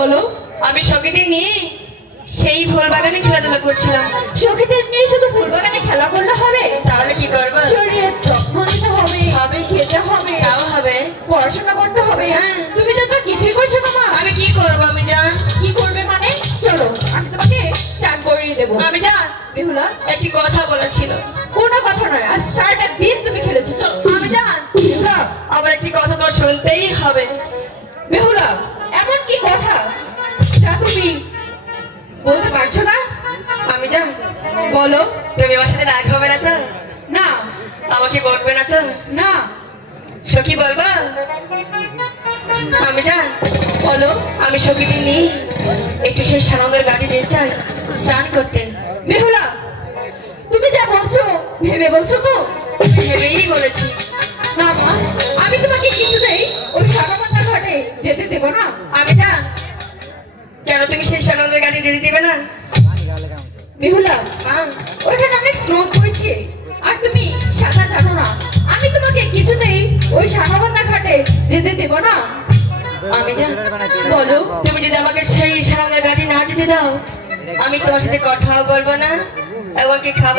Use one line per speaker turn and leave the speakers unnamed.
বলো
আমি সঙ্গীতে নিয়ে সেই ফুল বাগানে খেলাধুলা করছিলাম।
সখীদের নিয়ে শুধু ফুল বাগানে খেলা করলে হবে?
তাহলে কি করব?
শরীরের যত্ন নিতে হবে
হবে।
খেতে হবে
তাও হবে।
পড়াশোনা করতে হবে।
হ্যাঁ।
তুমি তো কিছুই করছ না মা।
আমি কি করব আমি জান
কি করবে মানে? চলো আমি তোমাকে চান করিয়ে দেবো।
আমি জান
বেহুলা
একটি কথা বলার ছিল।
কোনো কথা নয় আর সারাটা দিন তুমি খেলেছো চলো। বলতে পারছ না?
আমি জান
বলো
তুমি আমার সাথে রাগ হবে না তো?
না।
আমাকে বলবে না তো?
না।
সখী বলব? আমি জান
বলো
আমি সখীকে নিয়ে একটু সেই সানন্দের গাড়ি যেতে চাই। চান করতে।
মেহুলা তুমি যা বলছো ভেবে বলছো তো?
ভেবেই বলেছি।
না মা আমি তোমাকে কিছু কিছুতেই ওই সারাপাতা ঘটে যেতে দেবো না।
আমি জান কেন তুমি সেই যেতে দিবে না? মেহুলা
ওইখানে অনেক স্রোত বইছে আর তুমি সাঁতার জানো না। আমি তোমাকে কিছুতেই ওই সারাপাতা ঘাটে যেতে দেবো না।
আমি
বলো,
তুমি যদি আমাকে সেই সানন্দের গাড়ি না যেতে দাও, আমি তোমার সাথে কথাও বলব না। এমনকি খাব।